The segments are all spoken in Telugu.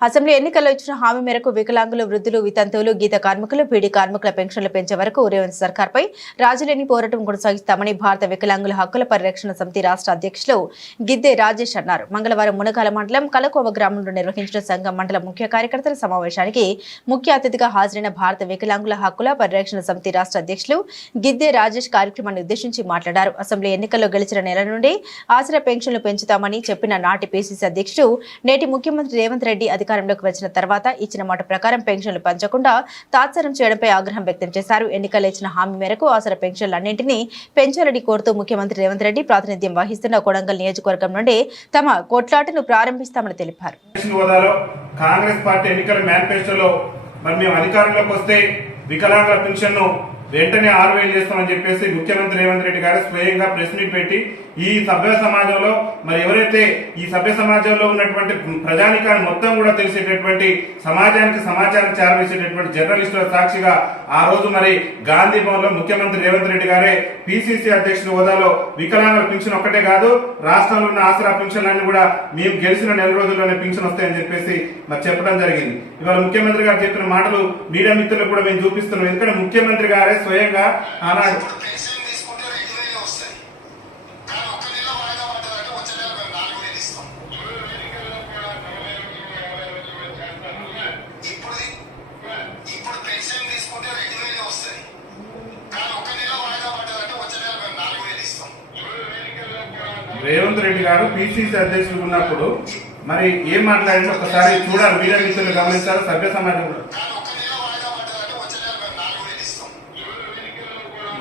అసెంబ్లీ ఎన్నికల్లో ఇచ్చిన హామీ మేరకు వికలాంగులు, వృద్ధులు, వితంతువులు, గీత కార్మికులు, పీడీ కార్మికుల పెన్షన్లు పెంచే వరకు రేవంత్ సర్కార్పై రాజీలేని పోరాటం కొనసాగిస్తామని భారత వికలాంగుల హక్కుల పరిరక్షణ సమితి రాష్ట్ర అధ్యక్షులు గిద్దె రాజేష్ అన్నారు. మంగళవారం మునగాల మండలం కలకోవ గ్రామంలో నిర్వహించిన సంఘం మండల ముఖ్య కార్యకర్తల సమావేశానికి ముఖ్య అతిథిగా హాజరైన భారత వికలాంగుల హక్కుల పరిరక్షణ సమితి రాష్ట్ర అధ్యక్షులు గిద్దె రాజేష్ కార్యక్రమాన్ని ఉద్దేశించి మాట్లాడారు. అసెంబ్లీ ఎన్నికల్లో గెలిచిన నెల నుండి ఆసరా పెన్షన్లు పెంచుతామని చెప్పిన నాటి పీసీసీ అధ్యక్షుడు నేటి ముఖ్యమంత్రి రేవంత్ రెడ్డి అధికారంలోకి వచ్చిన తర్వాత ఇచ్చిన మాట ప్రకారం పెన్షన్లు పెంచకుండా తాత్సారం చేయడంపై ఆగ్రహం వ్యక్తం చేశారు. ఎన్నికల్లో ఇచ్చిన హామీ మేరకు ఆసరా పెన్షన్లన్నింటినీ పెంచాలని కోరుతూ ముఖ్యమంత్రి రేవంత్ రెడ్డి ప్రాతినిధ్యం వహిస్తున్న కొడంగల్ నియోజకవర్గం నుండి తమ కొట్లాటను ప్రారంభిస్తామని తెలిపారు. కాంగ్రెస్ పార్టీ ఎన్నికల మేనిఫెస్టోలో మరి మేము అధికారంలోకి వస్తే వికలాంగుల పెన్షన్ను వెంటనే 6,000 చేస్తామని చెప్పేసి ముఖ్యమంత్రి రేవంత్ రెడ్డి గారు స్వయంగా ప్రెస్ మీట్ పెట్టి ఈ సభ్య సమాజంలో మరి ఎవరైతే ఈ సభ్య సమాజంలో ఉన్నటువంటి ప్రజానికాన్ని మొత్తం కూడా తెలిసేటటువంటి సమాజానికి సమాచారం చేరవేసేటటువంటి జర్నలిస్టుల సాక్షిగా ఆ రోజు మరి గాంధీ భవన్ లో ముఖ్యమంత్రి రేవంత్ రెడ్డి గారే పిసిసి అధ్యక్షుడి హోదాలో వికలాంగుల పింఛన్ ఒక్కటే కాదు రాష్ట్రంలో ఉన్న ఆసరా పింఛన్లన్నీ కూడా మేము గెలిచిన నెల రోజుల్లోనే పింఛన్ వస్తాయని చెప్పేసి మరి చెప్పడం జరిగింది. ఇవాళ ముఖ్యమంత్రి గారు చెప్పిన మాటలు మీడియా మిత్రులకు కూడా మేము చూపిస్తున్నాం. ఎందుకంటే ముఖ్యమంత్రి గారే స్వయంగా ఆనాడు రేవంత్ రెడ్డి గారు పిసిసి అధ్యక్షుడు ఉన్నప్పుడు మరి ఏం మాట్లాడిందో ఒకసారి చూడాలి. మీడియా మిత్రులు గమనించారు. సభ్య సమాజం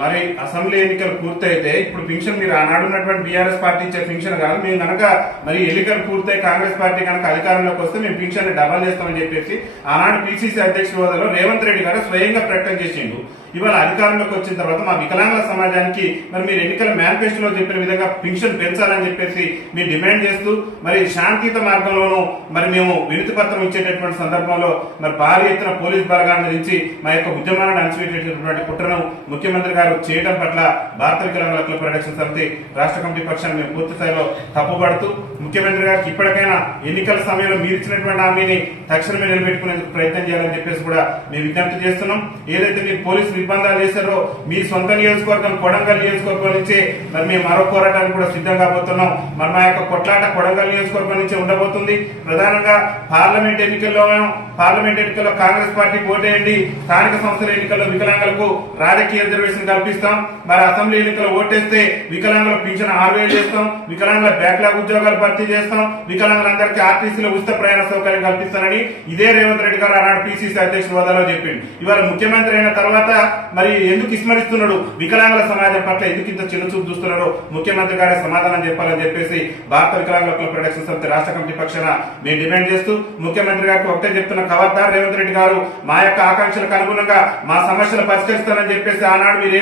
మరి అసెంబ్లీ ఎన్నికలు పూర్తయితే ఇప్పుడు పింఛన్ మీరు ఆనాడు ఉన్నటువంటి బీఆర్ఎస్ పార్టీ ఇచ్చే పింఛన్ కాదు. మేము కనుక మరి ఎన్నికలు పూర్తయి కాంగ్రెస్ పార్టీ కనుక అధికారంలోకి వస్తే మేము పింఛన్ డబల్ చేస్తామని చెప్పేసి ఆనాడు పిసిసి అధ్యక్షుడి హోదాలో రేవంత్ రెడ్డి గారు స్వయంగా ప్రకటన చేసిండు. ఇవాళ అధికారంలోకి వచ్చిన తర్వాత మా వికలాంగుల సమాజానికి మరి మీరు ఎన్నికల మేనిఫెస్టోలో చెప్పిన విధంగా పింఛన్ పెంచాలని చెప్పేసి మీరు డిమాండ్ చేస్తూ మరి శాంతియుత మార్గంలోనూ మరి మేము వినతి పత్రం ఇచ్చేటటువంటి సందర్భంలో మరి భారీ ఎత్తున పోలీస్ బలగాలను ధరించి మా యొక్క ఉద్యమాలను అణచివేటటువంటి కుట్రను ముఖ్యమంత్రి గారు చేయడం పట్ల భారత వికలాంగుల హక్కుల పరిరక్షణ సమితి రాష్ట్ర కమిటీ పక్షాన్ని మేము పూర్తి స్థాయిలో తప్పుపడుతూ ముఖ్యమంత్రి గారికి ఇప్పటికైనా ఎన్నికల సమయంలో మీరు ఇచ్చినటువంటి హామీని తక్షణమే నిలబెట్టుకునేందుకు ప్రయత్నం చేయాలని చెప్పేసి కూడా మేము విజ్ఞప్తి చేస్తున్నాం. ఏదైతే మీరు పోలీసు నిర్బంధాలు చేశారో మీ సొంత నియోజకవర్గం కొడంగల్ నియోజకవర్గం నుంచి మరి మేము మరో పోరాటానికి కూడా సిద్ధం కాబోతున్నాం. మరి మా యొక్క కొట్లాట కొడంగల్ నియోజకవర్గం నుంచి ఉండబోతుంది. ప్రధానంగా పార్లమెంట్ ఎన్నికల్లో కాంగ్రెస్ పార్టీకి ఓటేయండి, స్థానిక సంస్థల ఎన్నికల్లో వికలాంగులకు రాజకీయ రిజర్వేషన్ కల్పిస్తాం, మరి అసెంబ్లీ ఎన్నికల్లో ఓటేస్తే వికలాంగుల పింఛన్ 6,000 చేస్తాం, వికలాంగుల బ్యాక్లాగ్ ఉద్యోగాలు భర్తీ చేస్తాం, వికలాంగులందరికీ ఆర్టీసీలో ఉచిత ప్రయాణ సౌకర్యం కల్పిస్తానని ఇదే రేవంత్ రెడ్డి గారు ఆనాడు పిసిసి అధ్యక్షుడి హోదాలో చెప్పిండు. ఇవాళ ముఖ్యమంత్రి అయిన తర్వాత మరి ఎందుకు విస్మరిస్తున్నాడు, వికలాంగుల సమాజం పట్ల ఎందుకు ఇంత చిన్నచూపు చూస్తున్నారో ముఖ్యమంత్రి గారే సమాధానం చెప్పాలని చెప్పేసి భారత వికలాంగుల హక్కుల పరిరక్షణ సమితి రాష్ట్ర కమిటీ పక్షాన మేము డిమాండ్ చేస్తూ ముఖ్యమంత్రి గారికి ఒకటే చెప్తున్న ఖబర్దార్ రేవంత్ రెడ్డి గారు మా యొక్క ఆకాంక్షలకు అనుగుణంగా మా సమస్యలు పరిష్కరిస్తానని చెప్పేసి ఆనాడు మీరు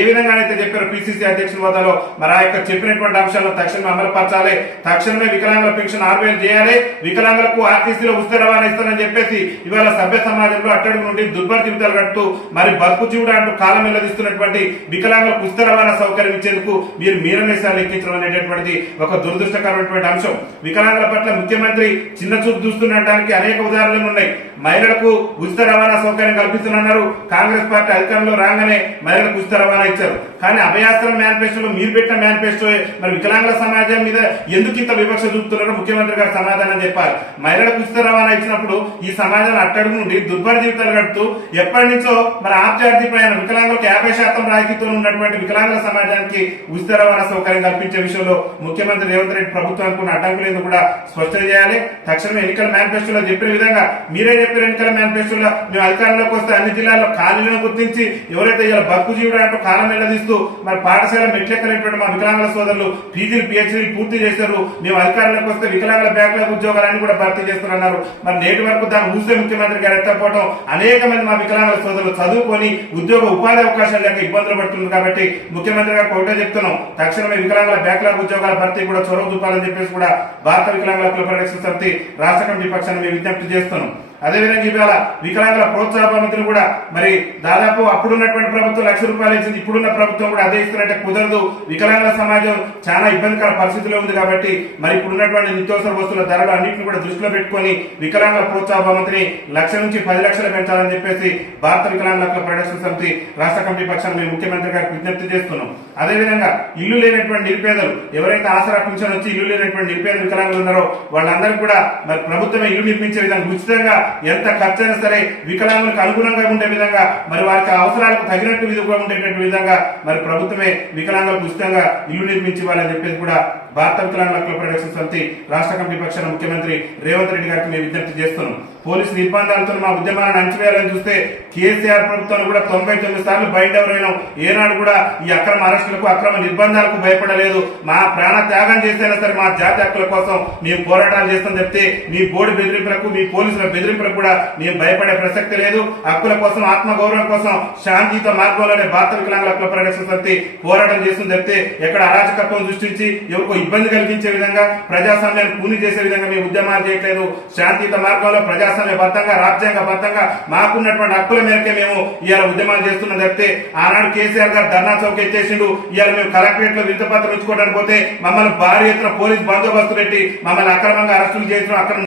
ఏ విధంగానైతే చెప్పారో పిసిసి అధ్యక్షుడి హోదాలో మరి ఆ యొక్క చెప్పినటువంటి అంశాలను తక్షణమే అమలుపరచాలి, తక్షణమే వికలాంగుల పెన్షన్ 6,000 చేయాలి, వికలాంగులకు ఆర్టీసీలో ఉచిత రవాణా ఇస్తానని చెప్పేసి ఇవాళ సభ్య సమాజంలో అట్టడుగు నుండి దుర్భర జీవితాలు గడుపుతూ మరి బతుకు జీవుడు అంటూ కాలం వెల్లదిస్తున్నటువంటి వికలాంగులకు ఉచిత రవాణా సౌకర్యం ఇచ్చేందుకు మీరు మీనమేసాలు ఎక్కించడం అనేటటువంటిది ఒక దురదృష్టకరమైనటువంటి అంశం. వికలాంగుల పట్ల ముఖ్యమంత్రి చిన్న చూపు చూస్తుండటానికి అనేక ఉదాహరణలు ఉన్నాయి. మహిళలకు ఉచిత రవాణా సౌకర్యం కల్పిస్తున్నారు. కాంగ్రెస్ పార్టీ అధికారంలో రాగానే మహిళలకు ఉచిత రవాణా ఇచ్చారు. కానీ అభయాస్త్రం మేనిఫెస్టోలో మీరు పెట్టిన మేనిఫెస్టో మరి వికలాంగుల సమాజం మీద ఎందుకు ఇంత వివక్ష చూపుతున్నారో ముఖ్యమంత్రి గారు సమాధానం చెప్పాలి. మహిళలకు ఉచిత రవాణా ఇచ్చినప్పుడు ఈ సమాజం అట్టడుగు నుండి దుర్భర జీవితాలు గడుపుతూ ఎప్పటి నుంచో మరి ఆబ్జార్జీ ప్రయాణం వికలాంగులకు 50% రాయితీతో ఉన్నటువంటి వికలాంగుల సమాజానికి ఉచిత రవాణా సౌకర్యం కల్పించే విషయంలో ముఖ్యమంత్రి రేవంత్ రెడ్డి ప్రభుత్వానికి ఉన్న అడ్డంకులు కూడా స్పష్టం చేయాలి. తక్షణమే ఎన్నికల మేనిఫెస్టోలో చెప్పిన విధంగా మీరే చెప్పిన ఎన్నికల మేనిఫెస్టోలో మేము అధికారంలోకి వస్తే అన్ని జిల్లాల్లో ఖాళీలను గుర్తించి ఎవరైతే ఇలా బతుకు జీవుడు అంటూ కాలం వెల్లదీస్తూ మరి పాఠశాల మెట్లెక్కలేటువంటి మా వికలాంగుల సోదరులు పీజీలు పిహెచ్డీలు పూర్తి చేశారు. మేము అధికారంలోకి వస్తే వికలాంగుల బ్యాక్లాగ్ ఉద్యోగాలన్నీ కూడా భర్తీ చేస్తున్నారు. మరి నేటి వరకు దాన్ని ఊసే ముఖ్యమంత్రి గారు ఎత్తకపోవడం అనేక మంది మా వికలాంగుల సోదరులు చదువుకొని ఉద్యోగ ఉపాధి అవకాశాలు లేక ఇబ్బందులు పడుతున్నారు. కాబట్టి ముఖ్యమంత్రి గారికి ఒకటే చెప్తున్నాం, తక్షణమే వికలాంగుల బ్యాక్లాగ్ ఉద్యోగాల భర్తీ కూడా చొరవ చూపాలని చెప్పేసి కూడా భారత వికలాంగుల హక్కుల పరిరక్షణ సమితి రాష్ట్ర కమిటీ పక్షాన్ని మేము విజ్ఞప్తి చేస్తున్నాం. అదేవిధంగా ఇవాళ వికలాంగుల ప్రోత్సాహ భవంతిని కూడా మరి దాదాపు అప్పుడున్నటువంటి ప్రభుత్వం ₹1,00,000 ఇచ్చింది, ఇప్పుడున్న ప్రభుత్వం కూడా అదే ఇస్తున్నట్టే కుదరదు. వికలాంగుల సమాజం చాలా ఇబ్బందికర పరిస్థితిలో ఉంది కాబట్టి మరి ఇప్పుడున్నటువంటి నిత్యావసర వస్తువుల ధరలు అన్నింటిని కూడా దృష్టిలో పెట్టుకొని వికలాంగుల ప్రోత్సాహ భవంతిని 1,00,000 నుంచి 10 లక్షలు పెంచాలని చెప్పేసి భారత వికలాంగుల హక్కుల పరిరక్షణ సమితి రాష్ట్ర కమిటీ పక్షాన్ని మేము ముఖ్యమంత్రి గారికి విజ్ఞప్తి చేస్తున్నాం. అదేవిధంగా ఇల్లు లేనటువంటి నిరుపేదలు ఎవరైతే ఆసరా పింఛన్ వచ్చి ఇల్లు లేనటువంటి నిరుపేద వికలాంగులు ఉన్నారో వాళ్ళందరికీ కూడా మరి ప్రభుత్వమే ఇల్లు నిర్మించే విధంగా ఉచితంగా ఎంత ఖర్చైనా సరే వికలాంగులకు అనుగుణంగా ఉండే విధంగా మరి వారికి అవసరాలకు తగినట్టు విధంగా ఉండేటటువంటి విధంగా మరి ప్రభుత్వమే వికలాంగులకు ఉచితంగా ఇల్లు నిర్మించి ఇవ్వాలని చెప్పేసి కూడా భారత వికలాంగుల హక్కుల పరిరక్షణ సమితి రాష్ట్ర కమిటీ పక్షాన ముఖ్యమంత్రి రేవంత్ రెడ్డి గారికి మేము విజ్ఞప్తి చేస్తున్నాం. పోలీసు నిర్బంధాలతో మా ఉద్యమాలను అణచివేయాలని చూస్తే కేసీఆర్ ప్రభుత్వం కూడా 99 సార్లు బయట ఎవరైనాం. ఏనాడు కూడా ఈ అక్రమ అరెస్టులకు అక్రమ నిర్బంధాలకు భయపడలేదు. మా ప్రాణ త్యాగం చేస్తేనే సరే మా జాతి హక్కుల కోసం మేము పోరాటాలు చేస్తాం చెప్తే మీ బోర్డు బెదిరింపులకు మీ పోలీసుల బెదిరింపులకు కూడా మేము భయపడే ప్రసక్తి లేదు. హక్కుల కోసం ఆత్మగౌరవం కోసం శాంతియుత మార్గంలోనే భారత వికలాంగుల హక్కుల పరిరక్షణ సమితి పోరాటం చేస్తుంది చెప్తే ఎక్కడ అరాచకత్వం సృష్టించి ఎవరికో ఇబ్బంది కలిగించే విధంగా ప్రజాస్వామ్యాన్ని కూని చేసే విధంగా మేము ఉద్యమాలు చేయట్లేదు. శాంతియుత మార్గంలో ప్రజాస్వామ్యబద్ధంగా రాజ్యాంగబద్ధంగా మాకున్నటువంటి హక్కుల మేరకే మేము ఇవాళ ఉద్యమాలు చేస్తున్నాం చెప్తే ఆనాడు కేసీఆర్ గారు ధర్నా చౌక్ ఎత్తేసిండు. ఇవాళ మేము కలెక్టరేట్ లో వినతి పత్రం ఉంచుకోవడానికి పోతే మమ్మల్ని భారీ ఎత్తున పోలీస్ బందోబస్తు పెట్టి మమ్మల్ని అక్రమంగా అరెస్టులు చేసిన అక్రమ